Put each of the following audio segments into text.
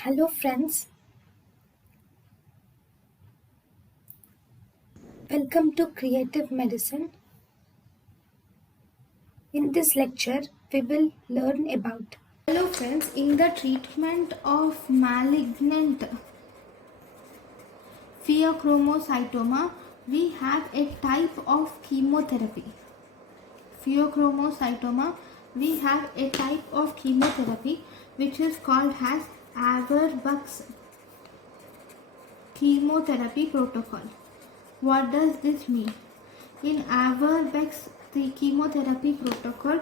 Hello friends, welcome to Creative Medicine. In this lecture, we will learn about Hello friends, in the treatment of malignant pheochromocytoma, we have a type of chemotherapy. Pheochromocytoma, we have a type of chemotherapy which is called as Auerbach's chemotherapy protocol. What does this mean? In Auerbach's chemotherapy protocol,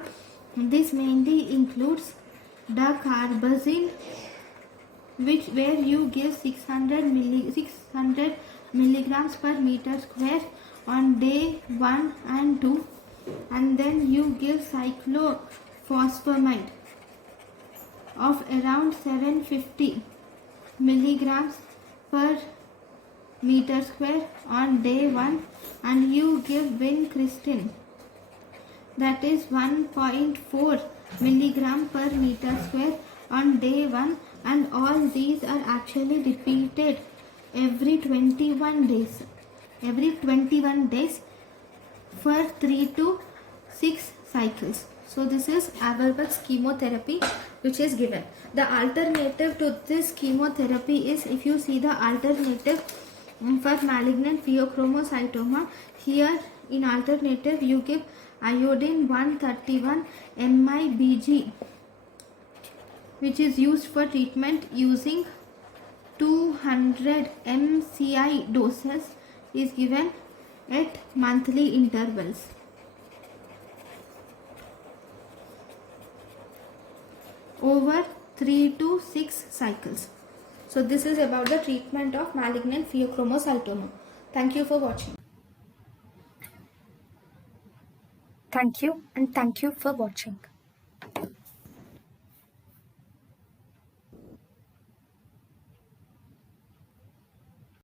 this mainly includes dacarbazine, where you give 600 milligrams per meter square on day 1 and 2, and then you give cyclophosphamide of around 750 milligrams per meter square on day 1, and you give vincristine, that is 1.4 milligram per meter square on day 1, and all these are actually repeated every 21 days for 3 to 6 cycles. So this is Auerbach's chemotherapy which is given. The alternative to this chemotherapy is, if you see the alternative for malignant pheochromocytoma, here in alternative you give iodine 131 MIBG, which is used for treatment using 200 MCI doses, is given at monthly intervals. Over 3 to 6 cycles. So this is about the treatment of malignant pheochromocytoma. Thank you for watching. Thank you and thank you for watching.